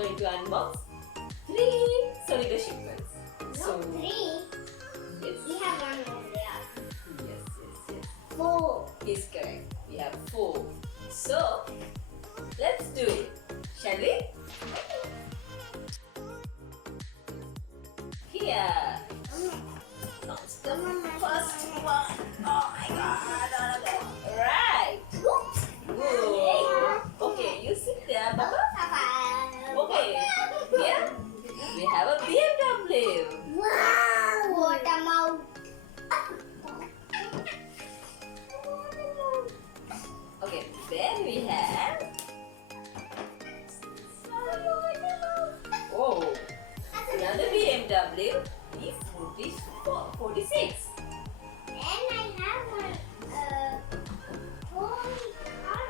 going to unbox 3 Solido shipments. No, 3. Yes. We have one over there. Yes. 4. Is correct. We have 4. So, let's do it. Shall we? Here. Comes the first one. Oh my god. Right. Whoa. Okay, you sit there, Baba. Okay. Here we have a BMW. Wow! What a mouth! Okay, then we have. Oh, another BMW E46. And I have one toy car.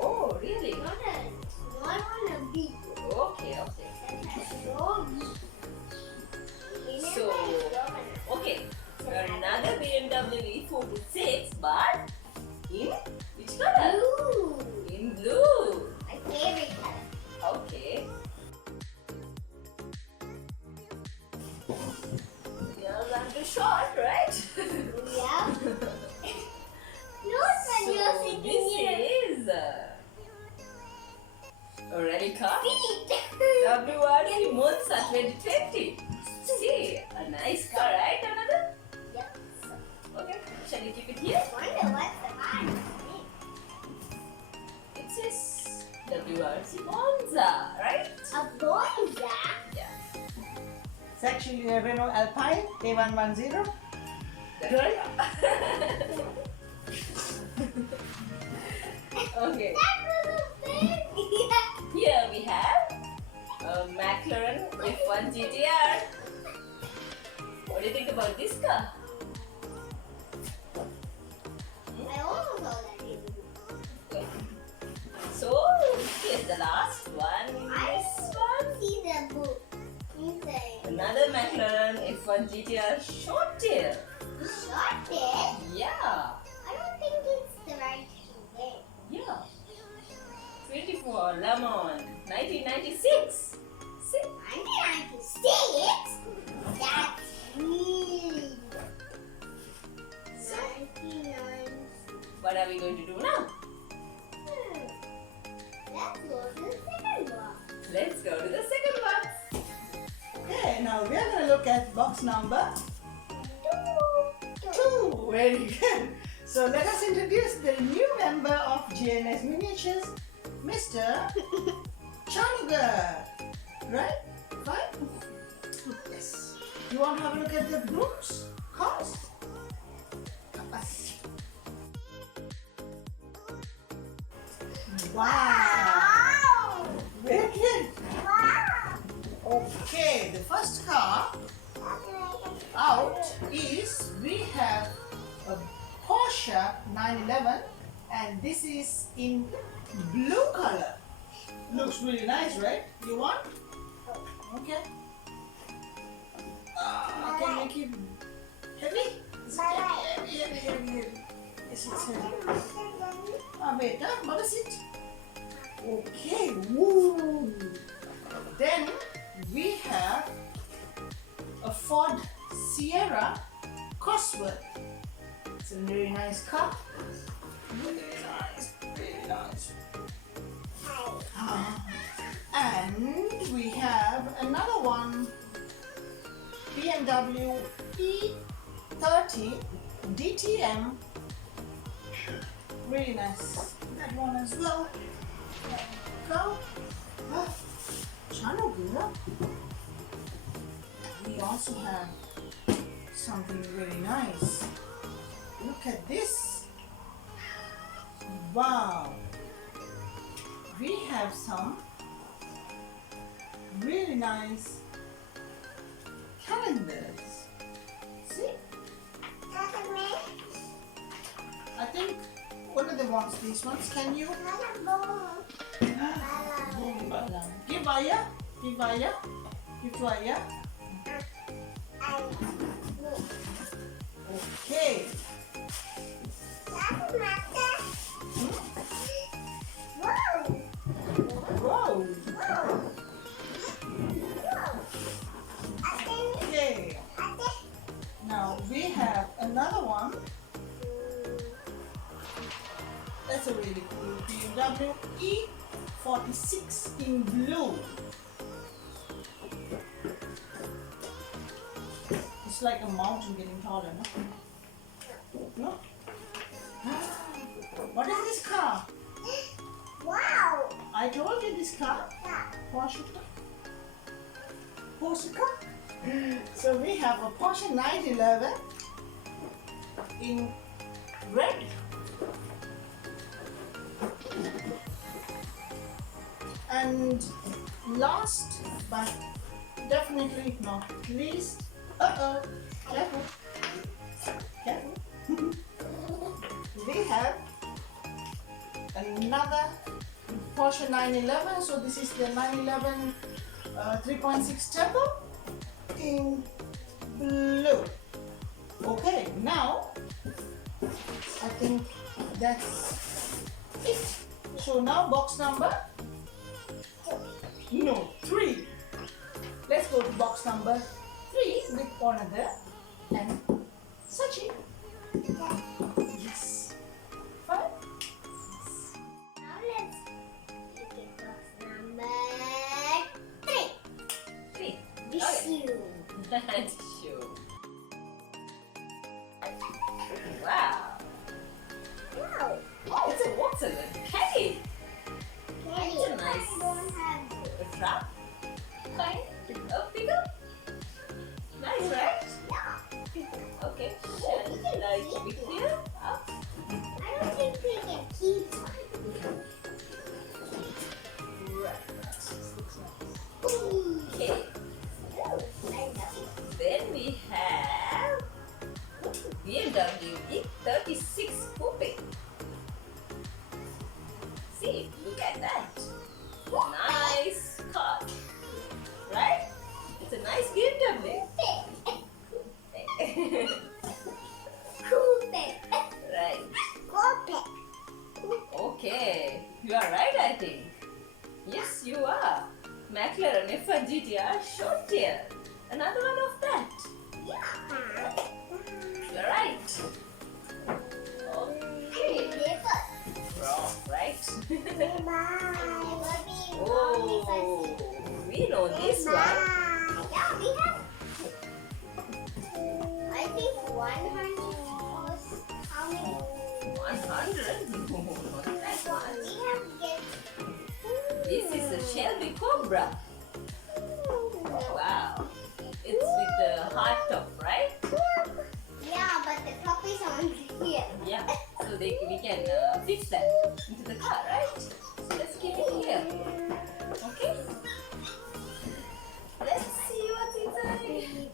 Oh, really? Not a small one, a big one. Okay. So, okay, another BMW E46, but in which color? Blue. In blue. My favorite color. Okay. Yours are too short, right? Yeah. Not when you're sitting here. This is a rally car. Seat. WRC Monza 2020. See, a nice car, right? Another? Yep. Okay, shall we keep it here? Wonder what's the car? It says WRC Monza, right? A Bonza. Yeah. It's actually a Renault Alpine A110. Right? Okay. That was a big. Here we have a McLaren F1 GTR. What do you think about this car? I almost saw that. Okay. So, here's the last one. I This one. see the book. Inside. Another McLaren F1 GTR short tail. Short it. Yeah. I don't think it's the right way. Yeah. 24 Lemon 1996. See? 1996? That's really good. 99. What are we going to do now? Let's go to the second box. Let's go to the second box. Okay, now we are going to look at box number 2. Very good. So let us introduce the new member of GNS Miniatures, Mr. Chanugar. Right? Fine? Yes. You want to have a look at the brooms? Cars? Wow! Very good. Okay, the first car out is we have a Porsche 911 and this is in blue color. Looks really nice, right? You want? Okay. Can you keep heavy? Is it heavy. Yes, it's heavy. Beta, what is it? Okay, woo! Then we have a Ford Sierra Cosworth. It's a very nice car. Really nice. And we have another one, BMW E30 DTM. Really nice. That one as well. There we go. Chanugar. We also have something really nice. Look at this. Wow. We have some really nice calendars. See? I think one of them wants these ones. Can you? Give Aya. Give to Aya. Okay. Whoa. that's a really cool BMW E46 in blue. It's like a mountain getting taller, no? No? What is this car? Wow. I told you this car. Porsche car. Porsche car. So we have a Porsche 911 in red. And last but definitely not least, careful, careful. We have another Porsche 911. So this is the 911 3.6 turbo in blue. Okay, now I think that's it. So now box number 3. Let's go to box number 3 with another and Sachin. Yes. Fine. Now let's look at box number 3. 3. Tissue. Tissue. Wow. Wow. Oh, it's a Volkswagen. Hey, Daddy, That's a nice- I don't have this. a truck. Kind. A pickup. Nice, right? Yeah. Okay. Shall I keep it here? Up. I don't think we can keep one. Okay. Oh, I love it. Then we have BMW E36 Coupe. See, look at that. Nice car. Right? It's a nice BMW. Coupe. Right. Coupe. Okay. You are right, I think. Yes, you are. McLaren F1 GTR short tail. Another one of that. Yeah. You're right. Okay. Right. Oh, we know this one. Yeah, we have. I think 100 was how many? 100? No, not that one. We have get. This is a Shelby Cobra. Wow. It's with the hard top, right? Yeah, but the top is on here. Yeah. So we can fix that into the car, right? So let's keep it here. Okay? Let's see what's inside.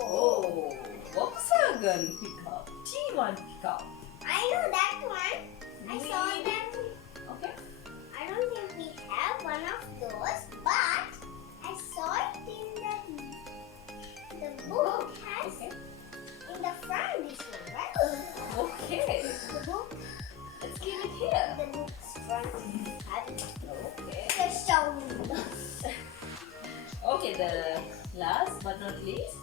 Oh, Volkswagen pickup. T1 pickup. I know that one. I saw that. Okay. I don't think we have one of those, but I saw it in the book has Okay. in the front this one, right? Okay. The book, Let's keep it here. the book's front has it. Okay. The show. Okay, the last but not least,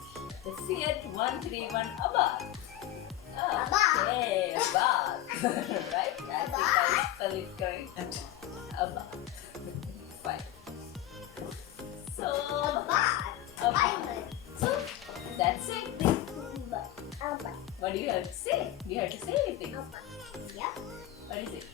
the Fiat 131 Abarth. Abarth. Okay, Abarth. Right? I think I Abarth. spell it correct. Abarth. Fine. So, But I Abarth. heard. So, that's it. But What do you have to say? Do you have to say anything? yeah. What is it?